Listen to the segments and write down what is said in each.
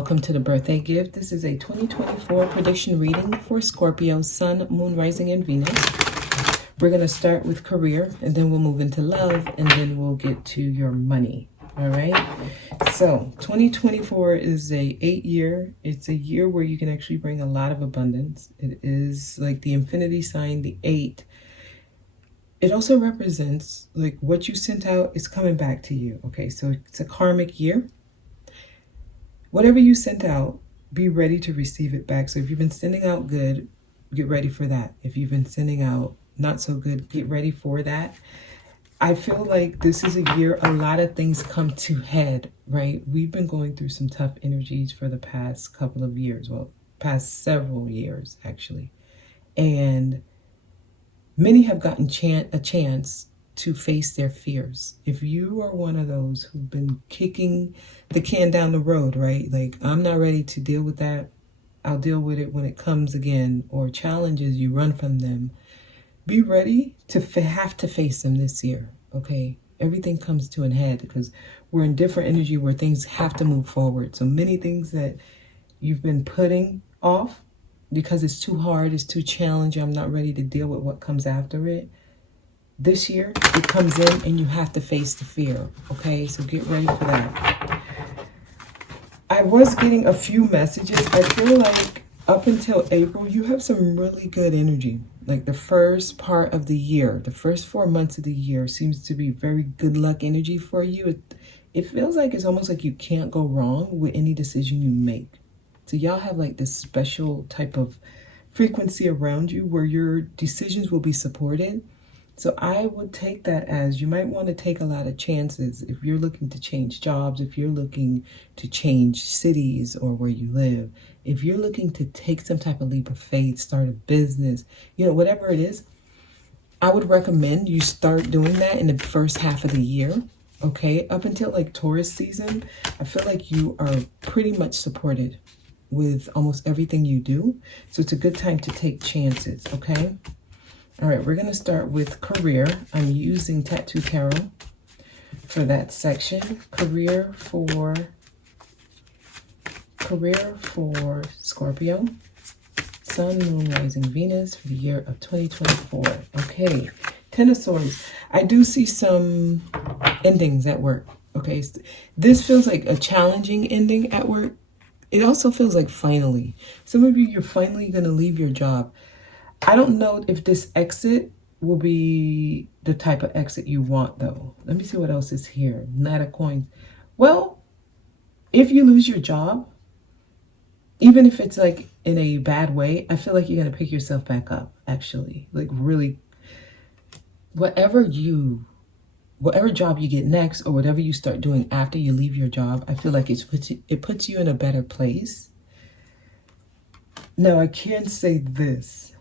welcome to the birthday gift. This is a 2024 prediction reading for Scorpio, Sun, Moon, Rising, and Venus. We're going to start with career, and then we'll move into love, and then we'll get to your money. All right. So 2024 is a 8-year. It's a year where you can actually bring a lot of abundance. It is like the infinity sign, the 8. It also represents like what you sent out is coming back to you. Okay, so it's a karmic year. Whatever you sent out, be ready to receive it back. So if you've been sending out good, get ready for that. If you've been sending out not so good, get ready for that. I feel like this is a year a lot of things come to head, right? We've been going through some tough energies for the past couple of years. Well, past several years, actually. And many have gotten a chance to face their fears. If you are one of those who've been kicking the can down the road, right? Like, I'm not ready to deal with that. I'll deal with it when it comes again. Or challenges, you run from them. Be ready to have to face them this year, okay? Everything comes to an head because we're in different energy where things have to move forward. So many things that you've been putting off because it's too hard, it's too challenging, I'm not ready to deal with what comes after it. This year, it comes in and you have to face the fear, okay? So get ready for that. I was getting a few messages. I feel like up until April, you have some really good energy. Like the first part of the year, the first 4 months of the year seems to be very good luck energy for you. It feels like it's almost like you can't go wrong with any decision you make. So y'all have like this special type of frequency around you where your decisions will be supported. So I would take that as you might want to take a lot of chances if you're looking to change jobs, if you're looking to change cities or where you live, if you're looking to take some type of leap of faith, start a business, you know, whatever it is, I would recommend you start doing that in the first half of the year. Okay, up until like Taurus season, I feel like you are pretty much supported with almost everything you do. So it's a good time to take chances, okay? All right, we're going to start with career. I'm using Tattoo Tarot for that section. Career for Scorpio, Sun, Moon, Rising, Venus for the year of 2024. Okay, Ten of Swords. I do see some endings at work. Okay, this feels like a challenging ending at work. It also feels like finally. Some of you, you're finally going to leave your job. I don't know if this exit will be the type of exit you want, though. Let me see what else is here. Knight of Coins. Well, if you lose your job, even if it's like in a bad way, I feel like you're going to pick yourself back up, actually. Like really, whatever job you get next or whatever you start doing after you leave your job, I feel like it puts you in a better place. Now, I can say this.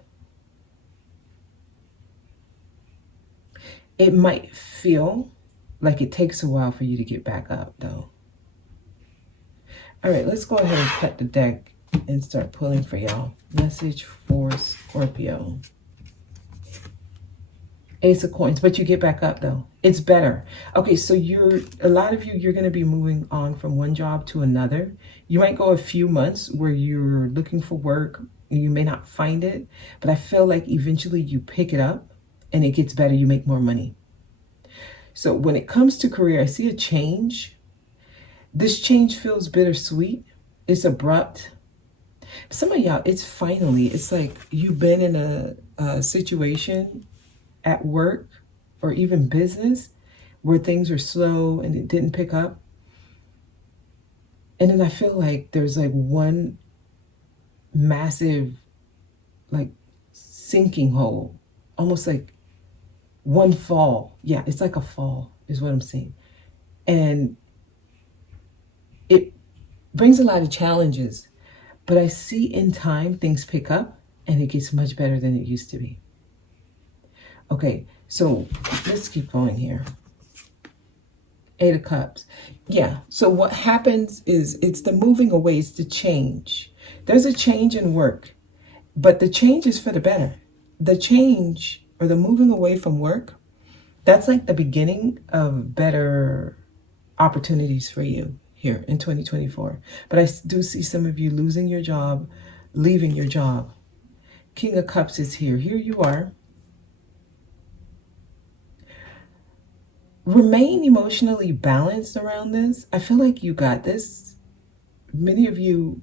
It might feel like it takes a while for you to get back up, though. All right, let's go ahead and cut the deck and start pulling for y'all. Message for Scorpio. Ace of Coins, but you get back up, though. It's better. Okay, so a lot of you're going to be moving on from one job to another. You might go a few months where you're looking for work and you may not find it, but I feel like eventually you pick it up and it gets better, you make more money. So when it comes to career, I see a change. This change feels bittersweet. It's abrupt. Some of y'all, it's like you've been in a situation at work or even business where things are slow and it didn't pick up. And then I feel like there's like one massive like sinking hole, almost like one fall. Yeah, it's like a fall is what I'm seeing. And it brings a lot of challenges, but I see in time things pick up and it gets much better than it used to be. Okay, so let's keep going here. 8 of Cups. Yeah, so what happens is it's the moving away, it's the change. There's a change in work, but the change is for the better. The change or the moving away from work, that's like the beginning of better opportunities for you. here in 2024. But I do see some of you losing your job, leaving your job. King of Cups is here. Here you are. Remain emotionally balanced around this. I feel like you got this. Many of you,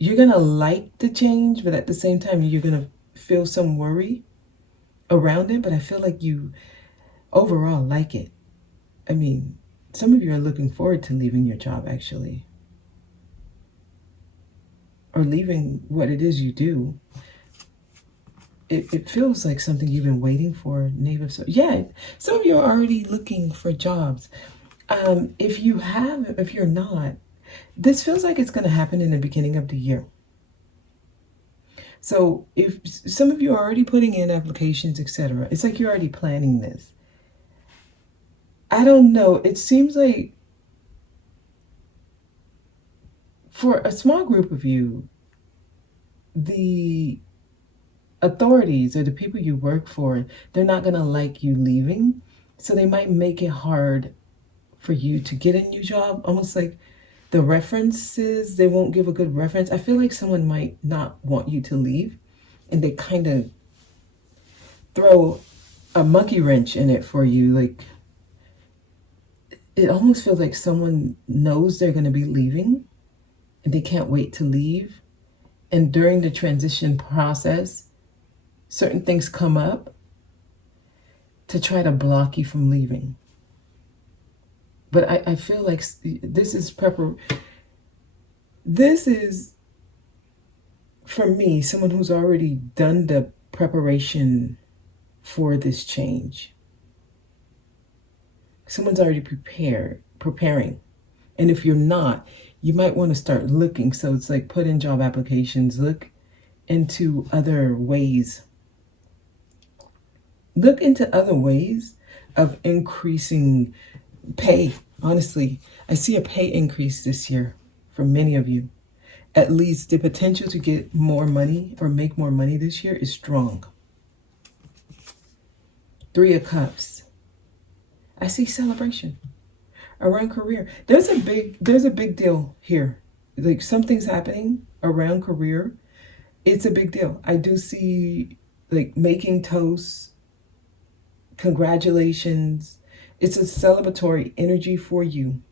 you're going to like the change, but at the same time, you're going to feel some worry around it. But I feel like you overall like it. I mean, some of you are looking forward to leaving your job, actually. Or leaving what it is you do. It feels like something you've been waiting for. Yeah, some of you are already looking for jobs. If you're not, this feels like it's going to happen in the beginning of the year. So if some of you are already putting in applications, etc., it's like you're already planning this. I don't know. It seems like for a small group of you, the authorities or the people you work for, they're not going to like you leaving. So they might make it hard for you to get a new job. Almost like the references, they won't give a good reference. I feel like someone might not want you to leave, and they kind of throw a monkey wrench in it for you. Like, it almost feels like someone knows they're going to be leaving and they can't wait to leave. And during the transition process, certain things come up to try to block you from leaving. But I feel like this is for me, someone who's already done the preparation for this change. Someone's already preparing. And if you're not, you might want to start looking. So it's like put in job applications, look into other ways. Look into other ways of increasing pay. Honestly, I see a pay increase this year for many of you. At least the potential to get more money or make more money this year is strong. 3 of Cups. I see celebration around career. There's a big deal here. Like something's happening around career. It's a big deal. I do see like making toasts. Congratulations. It's a celebratory energy for you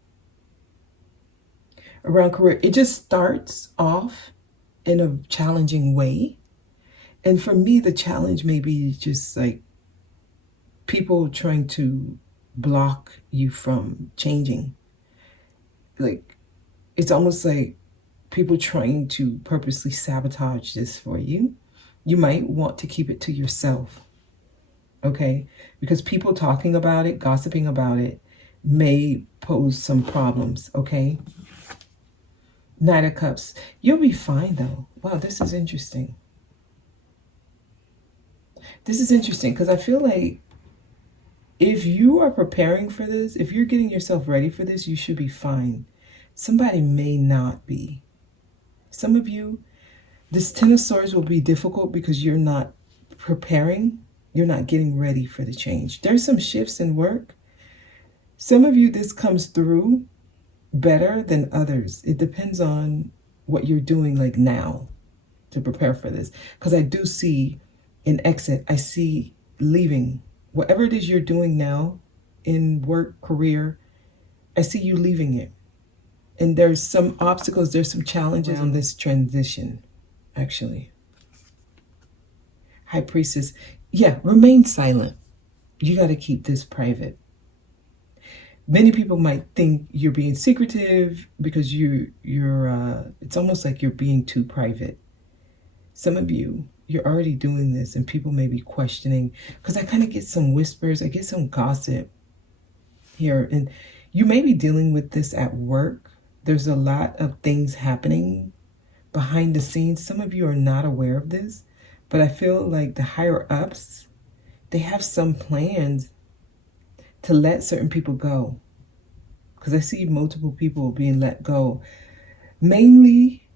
around career. It just starts off in a challenging way. And for me, the challenge may be just like people trying to block you from changing. Like, it's almost like people trying to purposely sabotage this for you. You might want to keep it to yourself. Okay, because people talking about it, gossiping about it, may pose some problems, okay? Knight of Cups. You'll be fine, though. Wow, this is interesting. This is interesting because I feel like if you are preparing for this, if you're getting yourself ready for this, you should be fine. Somebody may not be. Some of you, this 10 of Swords will be difficult because you're not preparing. You're not getting ready for the change. There's some shifts in work. Some of you, this comes through better than others. It depends on what you're doing like now to prepare for this. Because I do see an exit. I see leaving. Whatever it is you're doing now in work, career, I see you leaving it. And there's some obstacles, there's some challenges on this transition, actually. High Priestess. Yeah, remain silent. You got to keep this private. Many people might think you're being secretive because it's almost like you're being too private. Some of you, you're already doing this and people may be questioning because I kind of get some whispers. I get some gossip here, and you may be dealing with this at work. There's a lot of things happening behind the scenes. Some of you are not aware of this. But I feel like the higher ups, they have some plans to let certain people go. Because I see multiple people being let go. Mainly,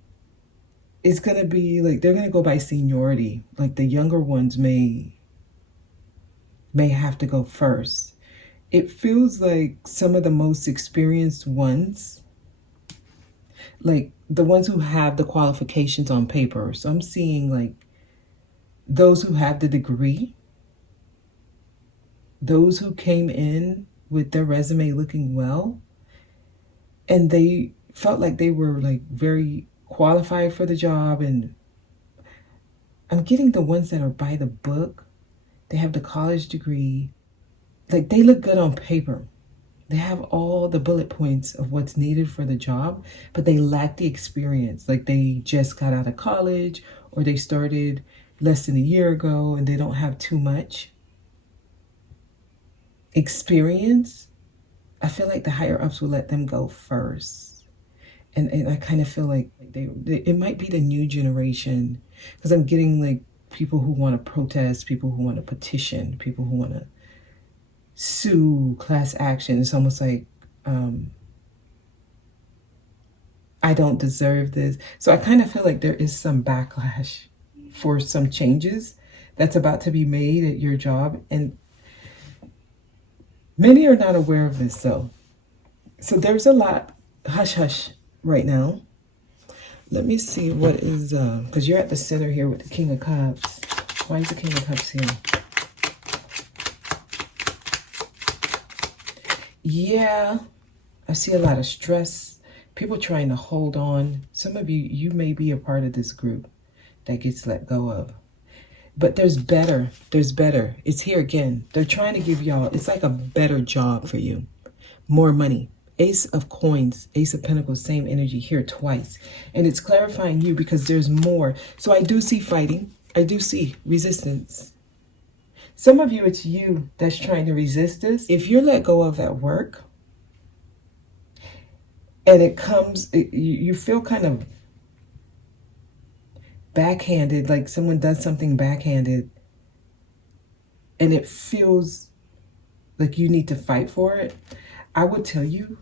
it's going to be like they're going to go by seniority. Like the younger ones may have to go first. it feels like some of the most experienced ones, like the ones who have the qualifications on paper. So I'm seeing like those who have the degree, those who came in with their resume looking well, and they felt like they were like very qualified for the job. And I'm getting the ones that are by the book. They have the college degree. Like, they look good on paper. They have all the bullet points of what's needed for the job, but they lack the experience. Like, they just got out of college, or they started less than a year ago and they don't have too much experience. I feel like the higher ups will let them go first. And I kind of feel like it might be the new generation, because I'm getting like people who want to protest, people who want to petition, people who want to sue, class action. It's almost like, I don't deserve this. So I kind of feel like there is some backlash for some changes that's about to be made at your job. And many are not aware of this, though. So there's a lot hush hush right now. Let me see what is, because you're at the center here with the King of Cups. Why is the King of Cups here? Yeah, I see a lot of stress. People trying to hold on. Some of you may be a part of this group that gets let go of. But there's better. There's better. It's here again. They're trying to give y'all, it's like a better job for you. More money. Ace of Coins, Ace of Pentacles, same energy here twice. And it's clarifying you because there's more. So I do see fighting. I do see resistance. Some of you, it's you that's trying to resist this. If you're let go of that work and it comes, you feel kind of backhanded, like someone does something backhanded, and it feels like you need to fight for it, I would tell you,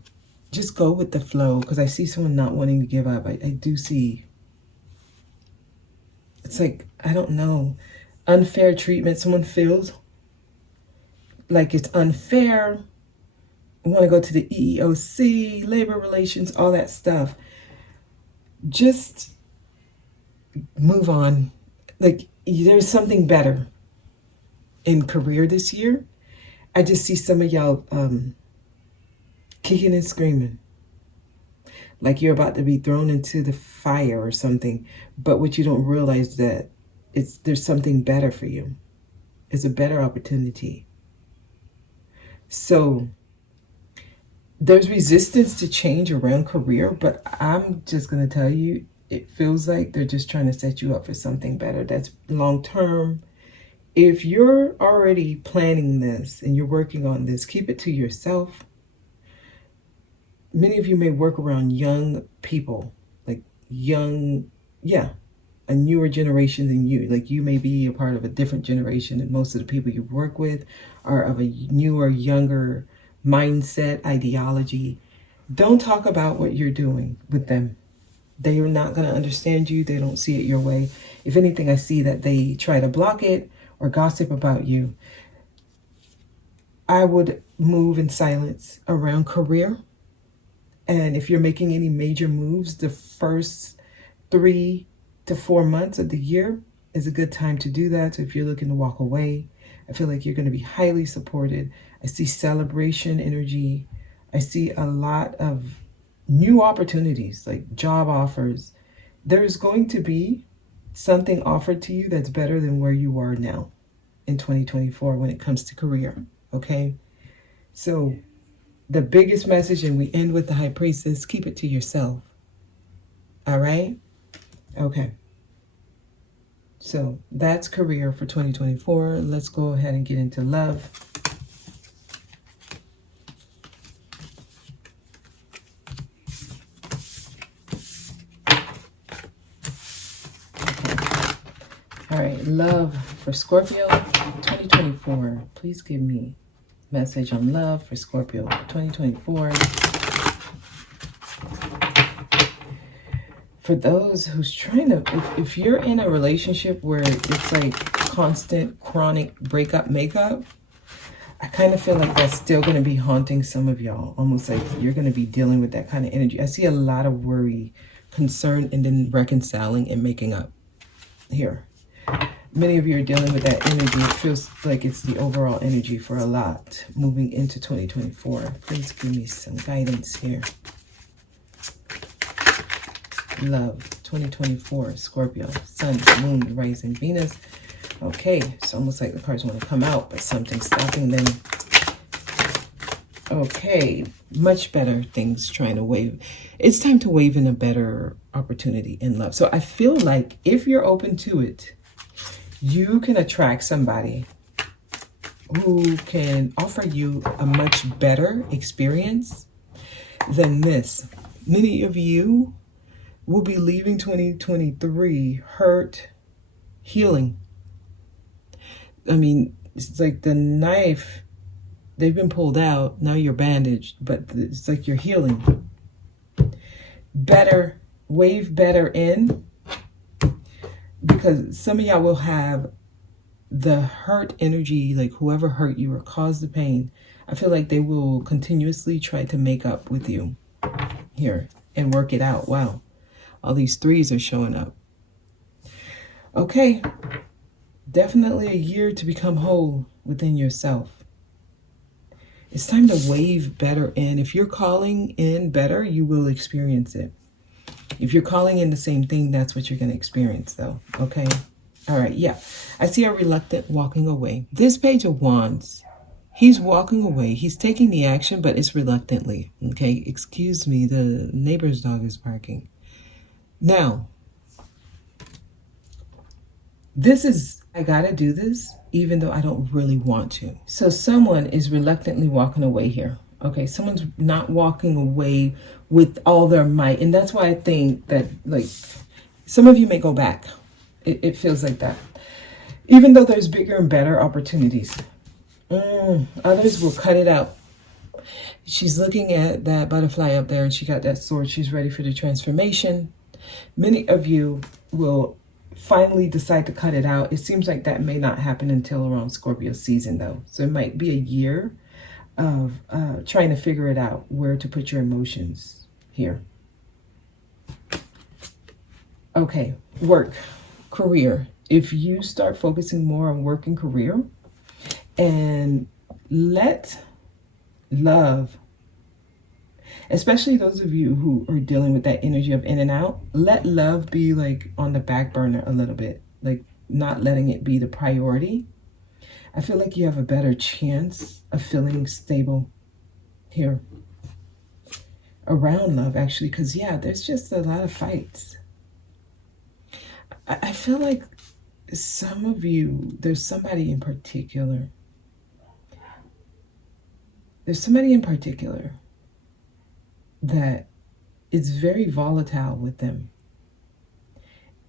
just go with the flow, because I see someone not wanting to give up. I do see. It's like, I don't know, unfair treatment. Someone feels like it's unfair. Want to go to the EEOC, labor relations, all that stuff. Just move on. Like, there's something better in career this year. I just see some of y'all kicking and screaming, like you're about to be thrown into the fire or something. But what you don't realize that there's something better for you. It's a better opportunity. So there's resistance to change around career, but I'm just going to tell you, it feels like they're just trying to set you up for something better that's long term. If you're already planning this and you're working on this, keep it to yourself. Many of you may work around young people, like young, a newer generation than you. Like, you may be a part of a different generation, and most of the people you work with are of a newer, younger mindset, ideology. Don't talk about what you're doing with them. They are not going to understand you. They don't see it your way. If anything, I see that they try to block it or gossip about you. I would move in silence around career. And if you're making any major moves, the first 3 to 4 months of the year is a good time to do that. So if you're looking to walk away, I feel like you're going to be highly supported. I see celebration energy. I see a lot of new opportunities, like job offers. There's going to be something offered to you that's better than where you are now in 2024 when it comes to career, okay? So the biggest message, and we end with the High Priestess, keep it to yourself, all right? Okay. So that's career for 2024. Let's go ahead and get into love. All right, love for Scorpio 2024. Please give me message on love for Scorpio 2024. For those who's trying to, if you're in a relationship where it's like constant, chronic breakup, makeup, I kind of feel like that's still going to be haunting some of y'all. Almost like you're going to be dealing with that kind of energy. I see a lot of worry, concern, and then reconciling and making up here. Many of you are dealing with that energy. It feels like it's the overall energy for a lot moving into 2024. Please give me some guidance here. Love, 2024, Scorpio, Sun, Moon, Rising, Venus. Okay, it's almost like the cards want to come out, but something's stopping them. Okay, much better things trying to wave. It's time to wave in a better opportunity in love. So I feel like if you're open to it, you can attract somebody who can offer you a much better experience than this. Many of you will be leaving 2023 hurt, healing. I mean, it's like the knife, they've been pulled out, now you're bandaged, but it's like you're healing. Better, wave better in, because some of y'all will have the hurt energy, like whoever hurt you or caused the pain. I feel like they will continuously try to make up with you here and work it out. Wow. All these threes are showing up. Okay. Definitely a year to become whole within yourself. It's time to wave better in. If you're calling in better, you will experience it. If you're calling in the same thing, that's what you're going to experience though. Okay. All right. Yeah. I see a reluctant walking away. This Page of Wands, he's walking away. He's taking the action, but it's reluctantly. Okay. Excuse me. The neighbor's dog is barking. Now, this is, I gotta do this, even though I don't really want to. So someone is reluctantly walking away here. Okay, someone's not walking away with all their might. And that's why I think that, like, some of you may go back. It feels like that. Even though there's bigger and better opportunities. Others will cut it out. She's looking at that butterfly up there and she got that sword. She's ready for the transformation. Many of you will finally decide to cut it out. It seems like that may not happen until around Scorpio season though. So it might be a year of trying to figure it out, where to put your emotions here. Okay, work, career. If you start focusing more on work and career and let love, especially those of you who are dealing with that energy of in and out, let love be like on the back burner a little bit, like not letting it be the priority. I feel like you have a better chance of feeling stable here around love, actually, because yeah, there's just a lot of fights. I feel like some of you, there's somebody in particular. There's somebody in particular that it's very volatile with them.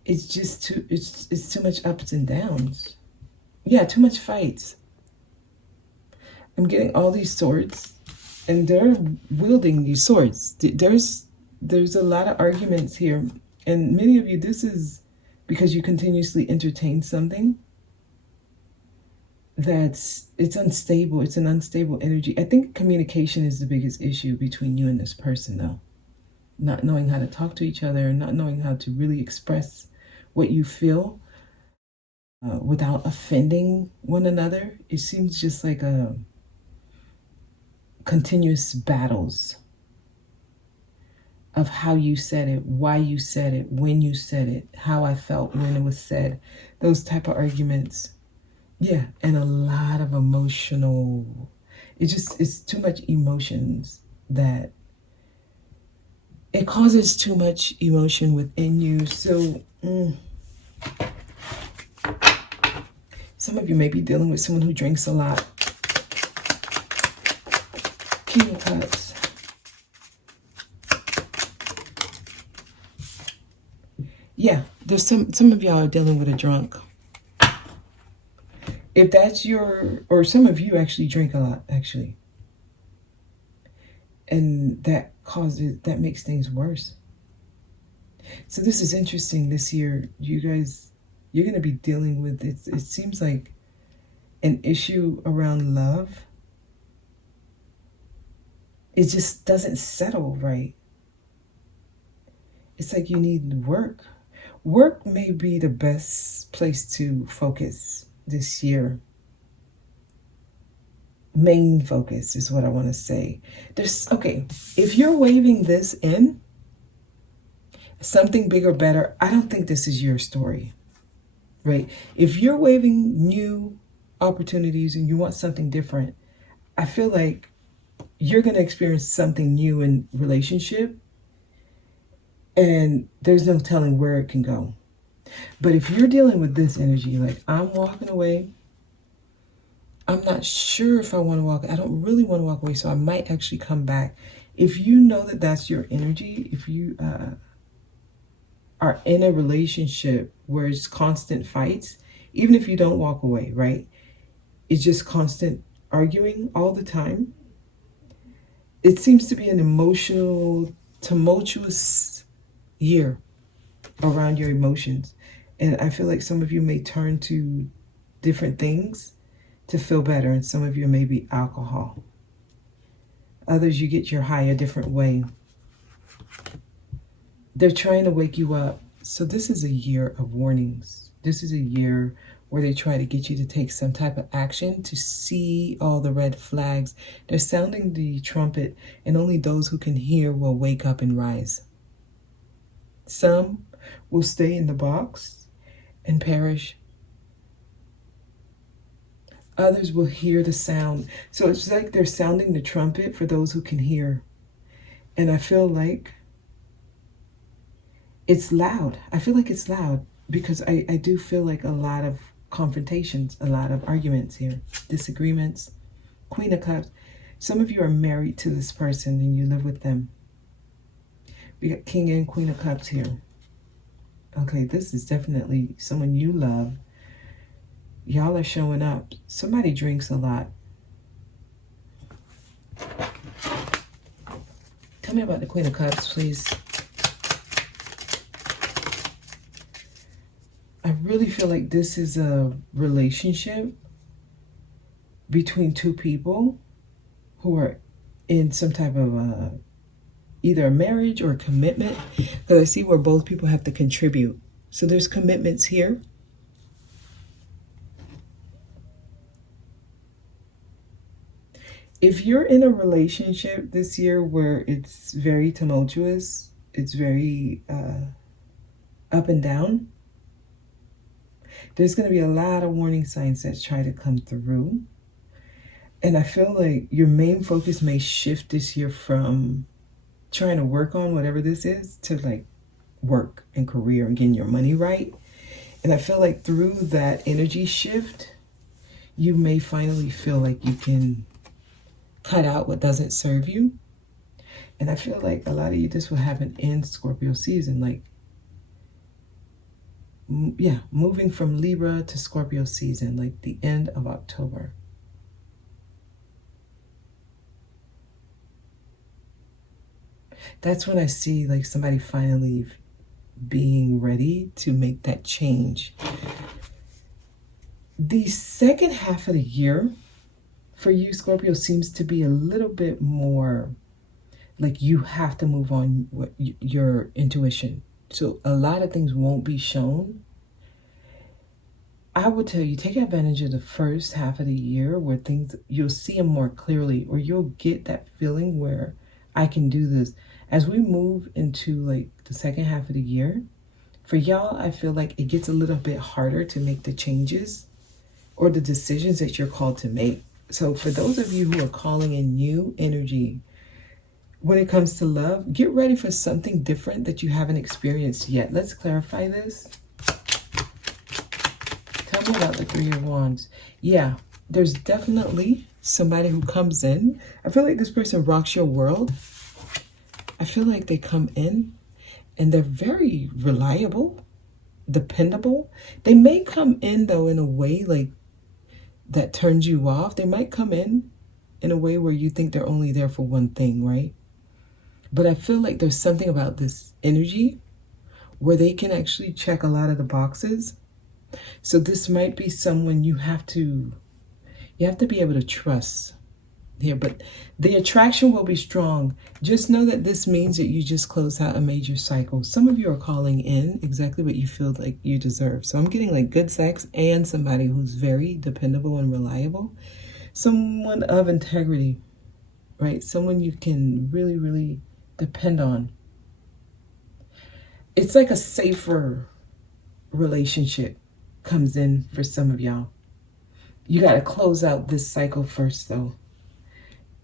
It's just it's too much ups and downs. Yeah, too much fights. I'm getting all these swords and they're wielding these swords. There's a lot of arguments here. And many of you, this is because you continuously entertain something it's unstable. It's an unstable energy. I think communication is the biggest issue between you and this person though. Not knowing how to talk to each other, not knowing how to really express what you feel without offending one another. It seems just like a continuous battles of how you said it, why you said it, when you said it, how I felt when it was said, those type of arguments. Yeah, and a lot of emotional, it's too much emotions that it causes too much emotion within you. So some of you may be dealing with someone who drinks a lot. King of Cups. Yeah, there's some of y'all are dealing with a drunk. If that's or some of you actually drink a lot, actually. And that makes things worse. So this is interesting this year. You guys, you're going to be dealing with it. It seems like an issue around love it just doesn't settle right. It's like you need work. Work may be the best place to focus this year. Main focus is what I want to say. Okay, if you're waving this in, something bigger, better, I don't think this is your story, right? If you're waving new opportunities and you want something different, I feel like you're going to experience something new in relationship, and there's no telling where it can go. But if you're dealing with this energy, like, I'm walking away, I'm not sure if I want to walk. I don't really want to walk away, so I might actually come back. If you know that that's your energy, if you are in a relationship where it's constant fights, even if you don't walk away, right? It's just constant arguing all the time. It seems to be an emotional, tumultuous year around your emotions. And I feel like some of you may turn to different things to feel better, and some of you may be alcohol. Others, you get your high a different way. They're trying to wake you up. So this is a year of warnings. This is a year where they try to get you to take some type of action, to see all the red flags. They're sounding the trumpet, and only those who can hear will wake up and rise. Some will stay in the box and perish. Others will hear the sound. So it's like they're sounding the trumpet for those who can hear. And I feel like it's loud. I feel like it's loud because I do feel like a lot of confrontations, a lot of arguments here, disagreements. Queen of Cups. Some of you are married to this person and you live with them. We got King and Queen of Cups here. Okay, this is definitely someone you love. Y'all are showing up. Somebody drinks a lot. Tell me about the Queen of Cups, please. I really feel like this is a relationship between two people who are in some type of either a marriage or a commitment. Because I see where both people have to contribute. So there's commitments here. If you're in a relationship this year where it's very tumultuous, it's very up and down, there's going to be a lot of warning signs that try to come through. And I feel like your main focus may shift this year from trying to work on whatever this is to like work and career and getting your money right. And I feel like through that energy shift, you may finally feel like you can cut out what doesn't serve you. And I feel like a lot of you, this will happen in Scorpio season. Like, yeah, moving from Libra to Scorpio season, like the end of October. That's when I see like somebody finally being ready to make that change. The second half of the year for you, Scorpio, seems to be a little bit more like you have to move on with your intuition. So a lot of things won't be shown. I would tell you, take advantage of the first half of the year where things, you'll see them more clearly, or you'll get that feeling where I can do this. As we move into like the second half of the year, for y'all, I feel like it gets a little bit harder to make the changes or the decisions that you're called to make. So for those of you who are calling in new energy, when it comes to love, get ready for something different that you haven't experienced yet. Let's clarify this. Tell me about the Three of Wands. Yeah, there's definitely somebody who comes in. I feel like this person rocks your world. I feel like they come in and they're very reliable, dependable. They may come in though in a way like that turns you off. They might come in a way where you think they're only there for one thing, right? But I feel like there's something about this energy where they can actually check a lot of the boxes. So this might be someone you have to be able to trust. here, but the attraction will be strong. Just know that this means that you just closed out a major cycle. Some of you are calling in exactly what you feel like you deserve. So I'm getting like good sex and somebody who's very dependable and reliable. Someone of integrity, right? Someone you can really, really depend on. It's like a safer relationship comes in for some of y'all. You got to close out this cycle first, though.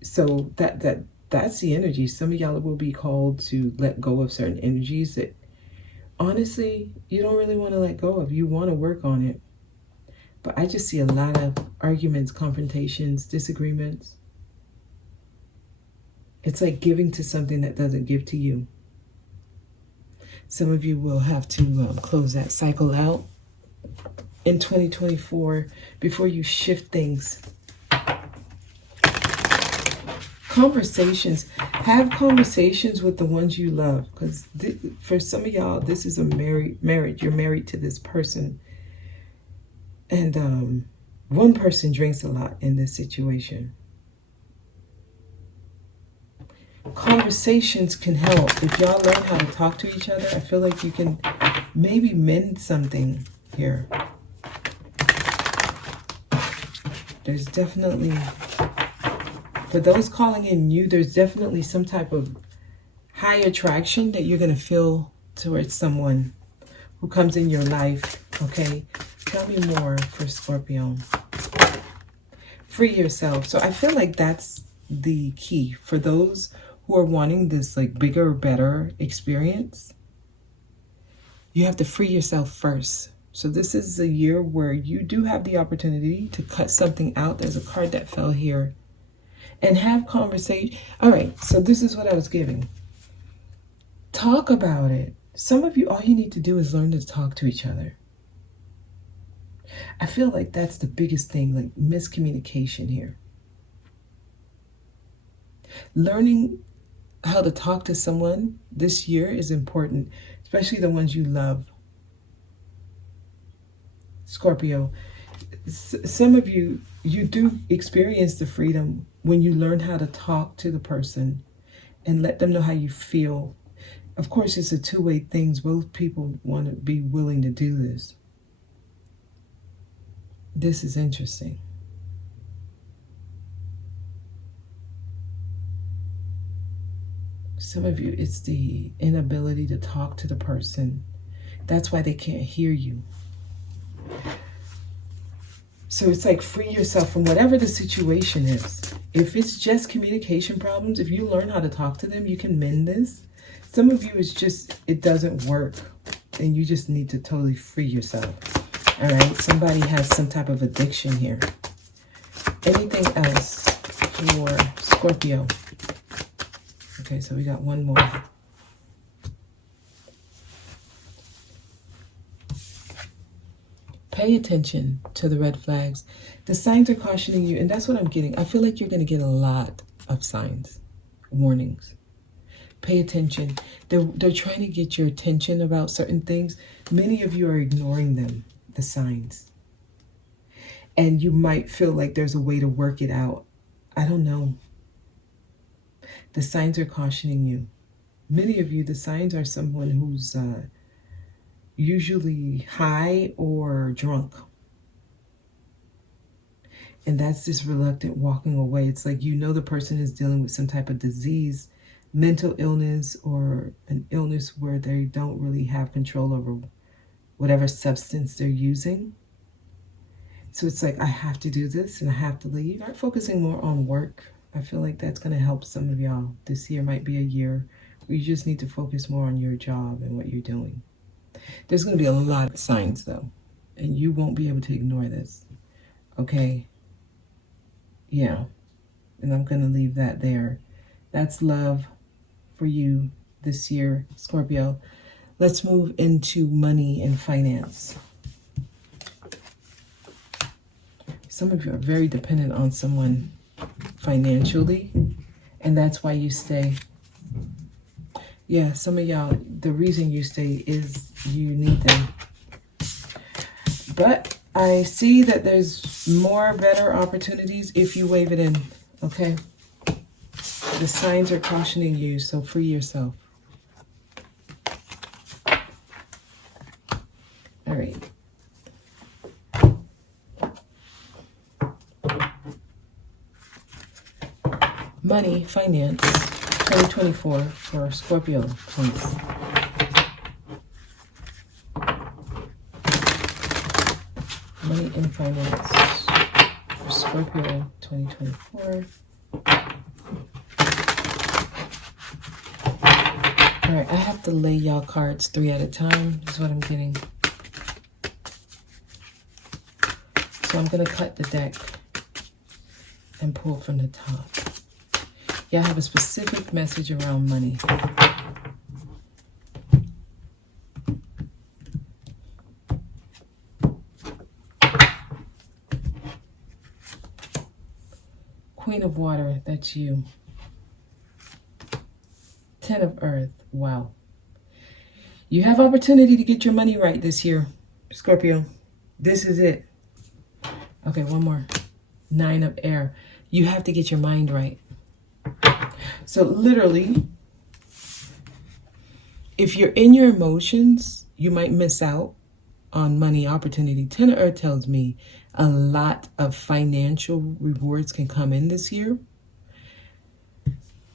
So that's the energy. Some of y'all will be called to let go of certain energies that honestly you don't really want to let go of. You want to work on it. But I just see a lot of arguments, confrontations, disagreements. It's like giving to something that doesn't give to you. Some of you will have to close that cycle out in 2024 before you shift things. Conversations. Have conversations with the ones you love. Because for some of y'all, this is a marriage. You're married to this person. And one person drinks a lot in this situation. Conversations can help. If y'all learn how to talk to each other, I feel like you can maybe mend something here. There's definitely, for those calling in you, there's definitely some type of high attraction that you're going to feel towards someone who comes in your life, okay? Tell me more for Scorpio. Free yourself. So I feel like that's the key for those who are wanting this like bigger, better experience. You have to free yourself first. So this is a year where you do have the opportunity to cut something out. There's a card that fell here. And have conversation. All right, so this is what I was giving. Talk about it. Some of you, all you need to do is learn to talk to each other. I feel like that's the biggest thing, like miscommunication here. Learning how to talk to someone this year is important, especially the ones you love. Scorpio, some of you, you do experience the freedom when you learn how to talk to the person and let them know how you feel. Of course, it's a two-way thing. Both people want to be willing to do this. This is interesting. Some of you, it's the inability to talk to the person. That's why they can't hear you. So it's like free yourself from whatever the situation is. If it's just communication problems, if you learn how to talk to them, you can mend this. Some of you, it's just, it doesn't work. And you just need to totally free yourself. All right, somebody has some type of addiction here. Anything else for Scorpio? Okay, so we got one more. Pay attention to the red flags. The signs are cautioning you, and that's what I'm getting. I feel like you're going to get a lot of signs, warnings. Pay attention. They're trying to get your attention about certain things. Many of you are ignoring them, the signs. And you might feel like there's a way to work it out. I don't know. The signs are cautioning you. Many of you, the signs are someone who's usually high or drunk. And that's this reluctant walking away. It's like you know the person is dealing with some type of disease, mental illness, or an illness where they don't really have control over whatever substance they're using. So it's like, I have to do this and I have to leave. I'm focusing more on work. I feel like that's going to help some of y'all. This year might be a year where you just need to focus more on your job and what you're doing. There's going to be a lot of signs, though, and you won't be able to ignore this. Okay? Yeah. And I'm going to leave that there. That's love for you this year, Scorpio. Let's move into money and finance. Some of you are very dependent on someone financially, and that's why you stay. Yeah, some of y'all, the reason you stay is you need them. But I see that there's more better opportunities if you wave it in, Okay? The signs are cautioning you, so free yourself. All right. Money, finance, 2024 for Scorpio, please. Money and finance for Scorpio, 2024. All right, I have to lay y'all cards 3 at a time. This is what I'm getting. So I'm going to cut the deck and pull from the top. Yeah, I have a specific message around money. Queen of Water, that's you. 10 of Earth, wow. You have opportunity to get your money right this year, Scorpio. This is it. Okay, one more. 9 of Air. You have to get your mind right. So literally, if you're in your emotions, you might miss out on money opportunity. 10 of Earth tells me a lot of financial rewards can come in this year.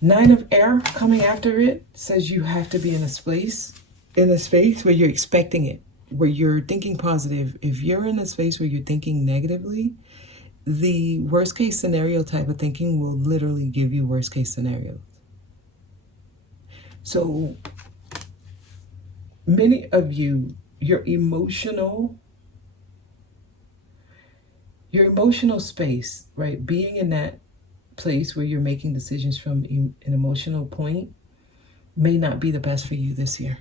9 of Air coming after it says you have to be in a space where you're expecting it, where you're thinking positive. If you're in a space where you're thinking negatively, the worst case scenario type of thinking will literally give you worst case scenarios. So many of you, your emotional space, right? Being in that place where you're making decisions from an emotional point may not be the best for you this year,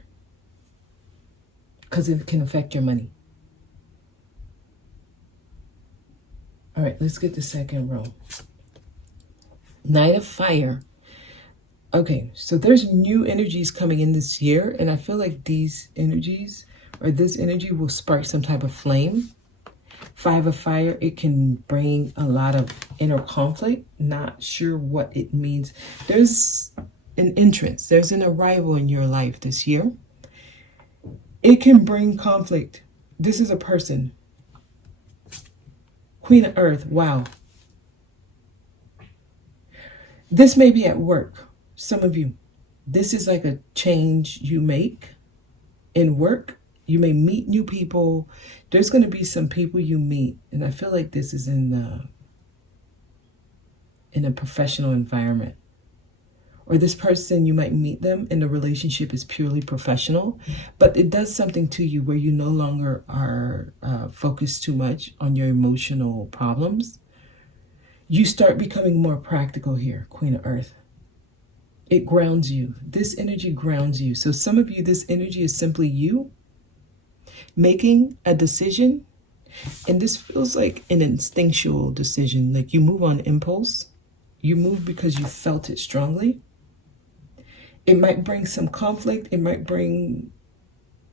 because it can affect your money. All right, let's get the second row. Knight of Fire. Okay, so there's new energies coming in this year, and I feel like these energies, or this energy, will spark some type of flame. 5 of Fire, it can bring a lot of inner conflict. Not sure what it means. There's an entrance, there's an arrival in your life this year. It can bring conflict. This is a person. Queen of Earth, wow. This may be at work, some of you. This is like a change you make in work. You may meet new people. There's going to be some people you meet, and I feel like this is in a professional environment. Or this person, you might meet them and the relationship is purely professional, but it does something to you where you no longer are focused too much on your emotional problems. You start becoming more practical here, Queen of Earth. It grounds you. This energy grounds you. So some of you, this energy is simply you making a decision, and this feels like an instinctual decision. Like you move on impulse. You move because you felt it strongly. It might bring some conflict. It might bring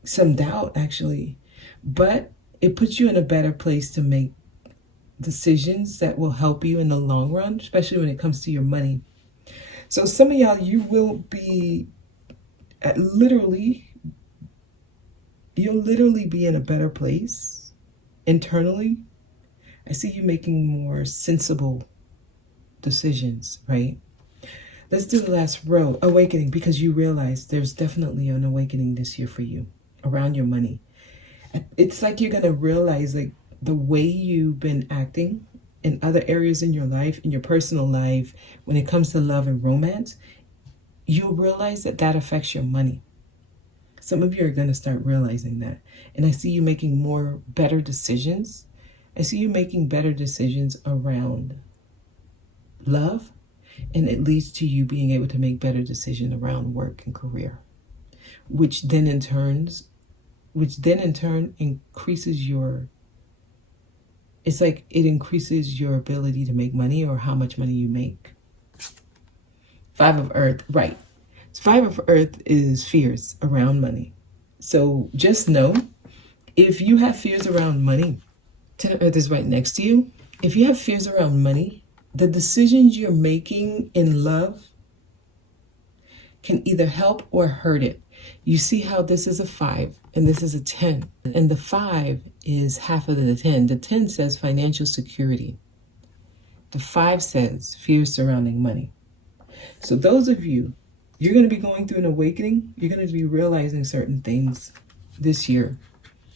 some doubt, actually. But it puts you in a better place to make decisions that will help you in the long run, especially when it comes to your money. So some of y'all, you will be you'll literally be in a better place internally. I see you making more sensible decisions, right? Let's do the last row, awakening, because you realize there's definitely an awakening this year for you around your money. It's like you're going to realize like the way you've been acting in other areas in your life, in your personal life, when it comes to love and romance, you'll realize that that affects your money. Some of you are going to start realizing that. And I see you making better decisions. I see you making better decisions around love. And it leads to you being able to make better decisions around work and career, which then in turn increases your, it's like it increases your ability to make money or how much money you make. 5 of Earth, right. 5 of Earth is fears around money. So just know, if you have fears around money, 10 of Earth is right next to you. If you have fears around money, the decisions you're making in love can either help or hurt it. You see how this is a 5 and this is a 10. And the 5 is half of the 10. The 10 says financial security. The 5 says fears surrounding money. So those of you, you're going to be going through an awakening. You're going to be realizing certain things this year.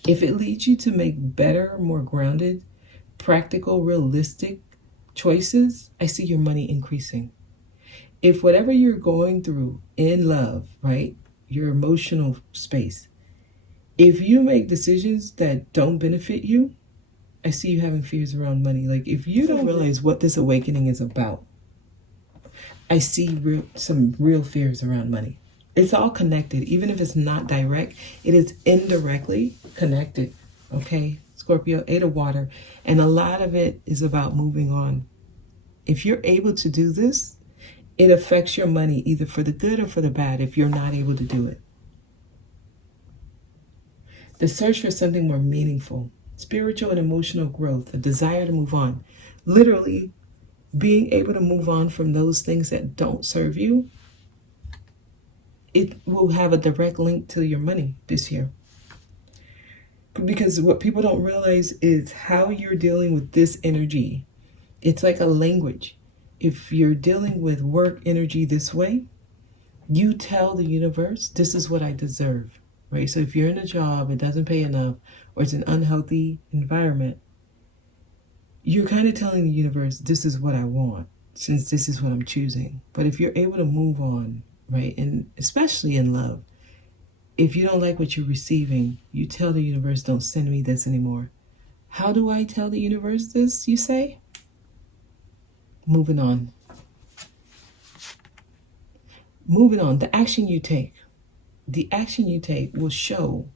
If it leads you to make better, more grounded, practical, realistic choices, I see your money increasing. If whatever you're going through in love, right, your emotional space, if you make decisions that don't benefit you, I see you having fears around money. Like if you don't realize what this awakening is about, I see some real fears around money. It's all connected. Even if it's not direct, it is indirectly connected. Okay, Scorpio, 8 of water. And a lot of it is about moving on. If you're able to do this, it affects your money either for the good or for the bad if you're not able to do it. The search for something more meaningful, spiritual and emotional growth, a desire to move on. Literally being able to move on from those things that don't serve you, it will have a direct link to your money this year. Because what people don't realize is how you're dealing with this energy. It's like a language. If you're dealing with work energy this way, you tell the universe, this is what I deserve, right? So if you're in a job, it doesn't pay enough, or it's an unhealthy environment, you're kind of telling the universe, this is what I want, since this is what I'm choosing. But if you're able to move on, right, and especially in love, if you don't like what you're receiving, you tell the universe, don't send me this anymore. How do I tell the universe this, you say? Moving on. Moving on. The action you take. The action you take will show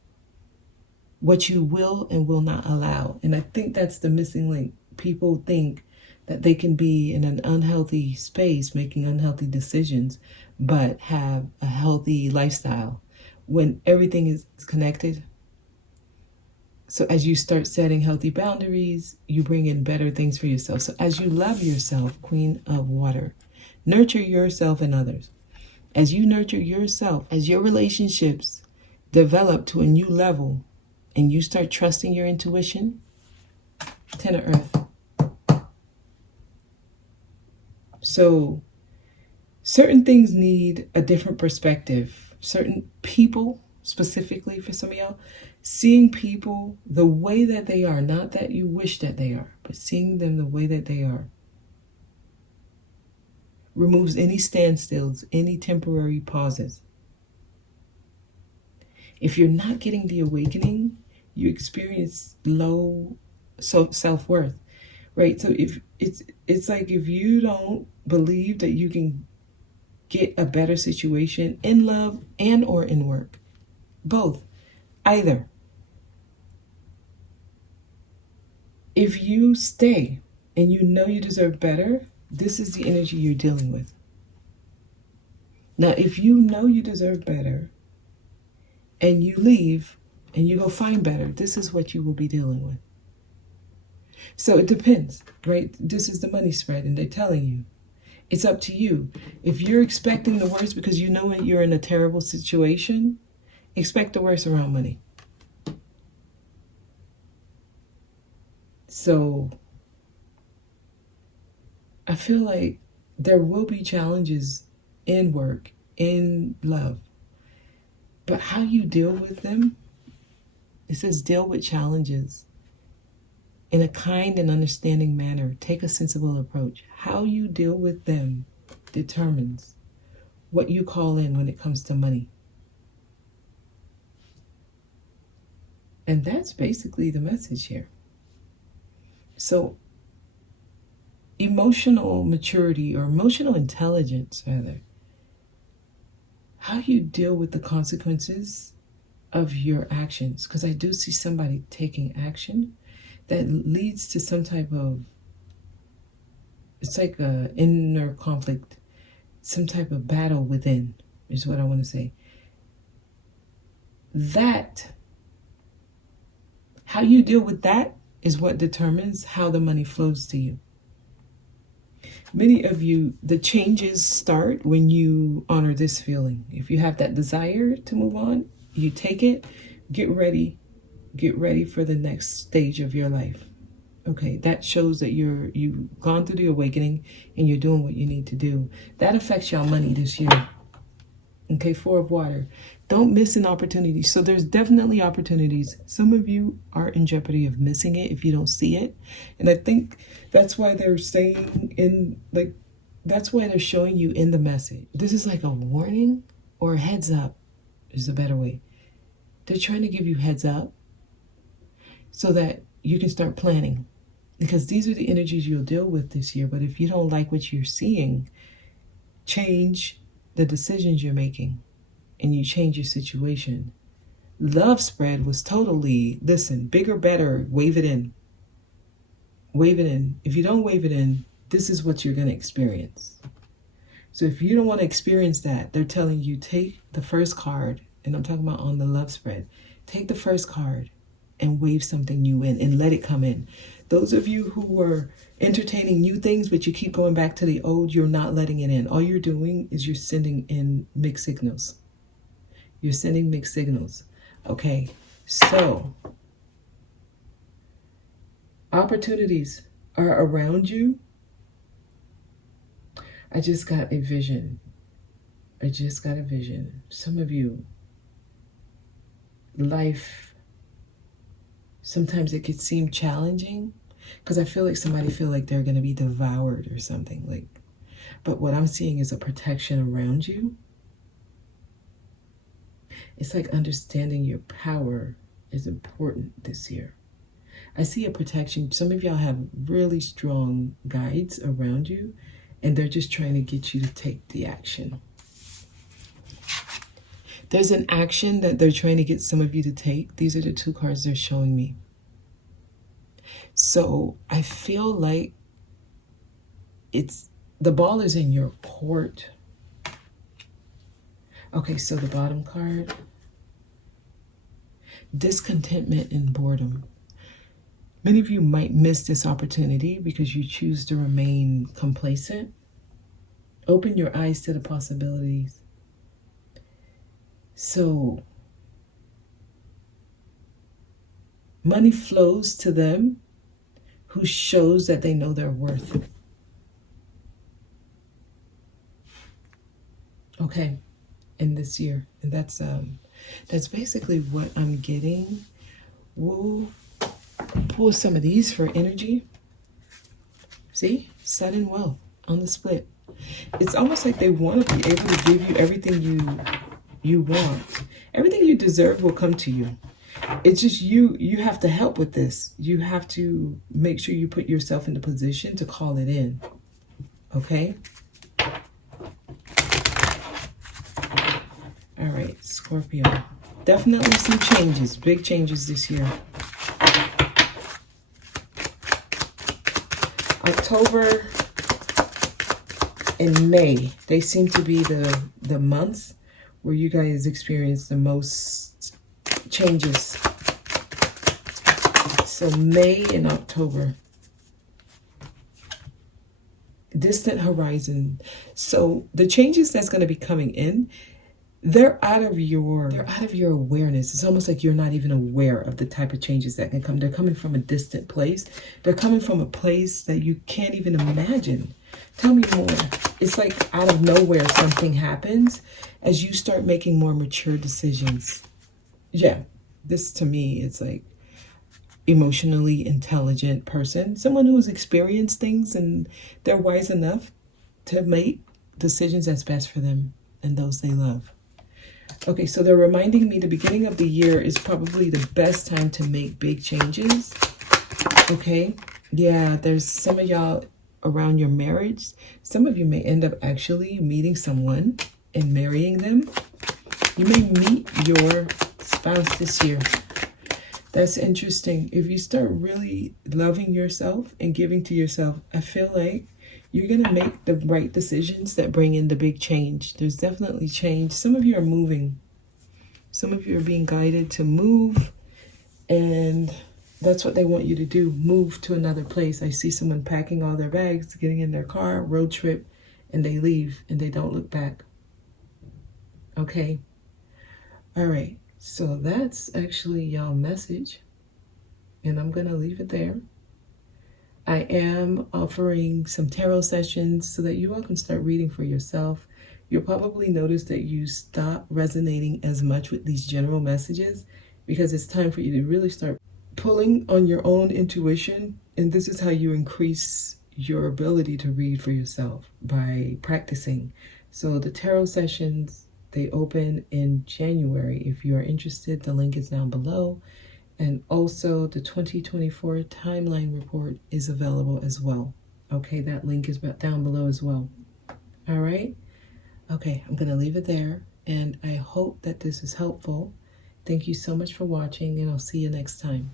what you will and will not allow. And I think that's the missing link. People think that they can be in an unhealthy space making unhealthy decisions, but have a healthy lifestyle when everything is connected. So as you start setting healthy boundaries, you bring in better things for yourself. So as you love yourself, Queen of Water, nurture yourself and others. As you nurture yourself, as your relationships develop to a new level and you start trusting your intuition, 10 of Earth. So certain things need a different perspective. Certain people, specifically for some of y'all, seeing people the way that they are, not that you wish that they are, but seeing them the way that they are, removes any standstills, any temporary pauses. If you're not getting the awakening, you experience low self-worth, right? So if it's like if you don't believe that you can get a better situation in love and or in work, both, either. If you stay and you know you deserve better, this is the energy you're dealing with. Now, if you know you deserve better and you leave and you go find better, this is what you will be dealing with. So it depends, right? This is the money spread and they're telling you. It's up to you. If you're expecting the worst because you know you're in a terrible situation, expect the worst around money. So I feel like there will be challenges in work, in love, but how you deal with them, it says deal with challenges in a kind and understanding manner. Take a sensible approach. How you deal with them determines what you call in when it comes to money. And that's basically the message here. So emotional maturity, or emotional intelligence rather, how you deal with the consequences of your actions. Because I do see somebody taking action that leads to some type of, it's like an inner conflict, some type of battle within, is what I want to say. That, how you deal with that is what determines how the money flows to you. Many of you, the changes start when you honor this feeling. If you have that desire to move on, you take it, get ready for the next stage of your life. Okay, that shows that you've gone through the awakening and you're doing what you need to do. That affects your money this year. Okay, 4 of water. Don't miss an opportunity. So there's definitely opportunities. Some of you are in jeopardy of missing it if you don't see it. And I think that's why they're saying that's why they're showing you in the message. This is like a warning or a heads up is a better way. They're trying to give you heads up so that you can start planning. Because these are the energies you'll deal with this year. But if you don't like what you're seeing, change the decisions you're making and you change your situation. Love spread was totally, listen, bigger, better, wave it in. Wave it in. If you don't wave it in, this is what you're going to experience. So if you don't want to experience that, they're telling you take the first card, and I'm talking about on the love spread, take the first card and wave something new in and let it come in. Those of you who were entertaining new things, but you keep going back to the old, you're not letting it in. All you're doing is you're sending in mixed signals. You're sending mixed signals. Okay, so opportunities are around you. I just got a vision. I just got a vision. Some of you, life, sometimes it could seem challenging because I feel like somebody feel like they're going to be devoured or something. But what I'm seeing is a protection around you. It's like understanding your power is important this year. I see a protection. Some of y'all have really strong guides around you, and they're just trying to get you to take the action. There's an action that they're trying to get some of you to take. These are the 2 cards they're showing me. So I feel like the ball is in your court. Okay, so the bottom card, discontentment and boredom. Many of you might miss this opportunity because you choose to remain complacent. Open your eyes to the possibilities. So, money flows to them who shows that they know their worth. Okay, in this year. And that's basically what I'm getting. We'll pull some of these for energy. See? Sun and wealth on the split. It's almost like they want to be able to give you everything you want. Everything you deserve will come to you. It's just you have to help with this. You have to make sure you put yourself in the position to call it in. Okay? All right, Scorpio. Definitely some changes, big changes this year. October and May, they seem to be the months where you guys experience the most changes. So May and October. Distant horizon. So the changes that's going to be coming in, they're out of your awareness. It's almost like you're not even aware of the type of changes that can come. They're coming from a distant place. They're coming from a place that you can't even imagine. Tell me more. It's like out of nowhere something happens as you start making more mature decisions. Yeah, this to me, it's like emotionally intelligent person. Someone who's experienced things and they're wise enough to make decisions that's best for them and those they love. Okay, so they're reminding me the beginning of the year is probably the best time to make big changes. Okay, yeah, there's some of y'all around your marriage. Some of you may end up actually meeting someone and marrying them. You may meet your spouse this year. That's interesting. If you start really loving yourself and giving to yourself, I feel like you're going to make the right decisions that bring in the big change. There's definitely change. Some of you are moving. Some of you are being guided to move. And That's what they want you to do. Move to another place. I see someone packing all their bags, getting in their car, road trip, and they leave and they don't look back. Okay. All right. So that's actually y'all message. And I'm going to leave it there. I am offering some tarot sessions so that you all can start reading for yourself. You'll probably notice that you stop resonating as much with these general messages because it's time for you to really start pulling on your own intuition. And this is how you increase your ability to read for yourself, by practicing. So the tarot sessions, they open in January. If you are interested, the link is down below. And also the 2024 timeline report is available as well. Okay, that link is down below as well. All right. Okay, I'm going to leave it there. And I hope that this is helpful. Thank you so much for watching, and I'll see you next time.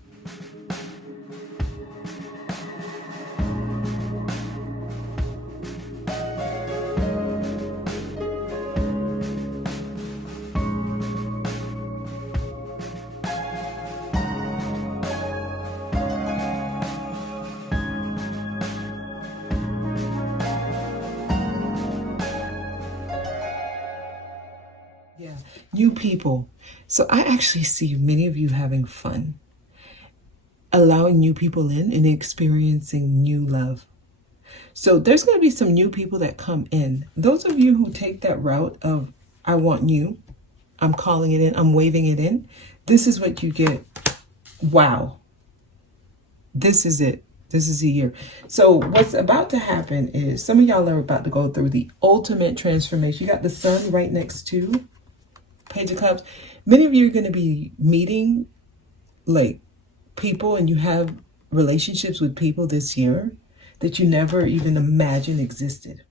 Yeah, new people. So I actually see many of you having fun, allowing new people in and experiencing new love. So there's going to be some new people that come in. Those of you who take that route of, I want new, I'm calling it in, I'm waving it in, this is what you get. Wow. This is it. This is the year. So what's about to happen is some of y'all are about to go through the ultimate transformation. You got the sun right next to Page of Cups. Many of you are going to be meeting like people, and you have relationships with people this year that you never even imagined existed.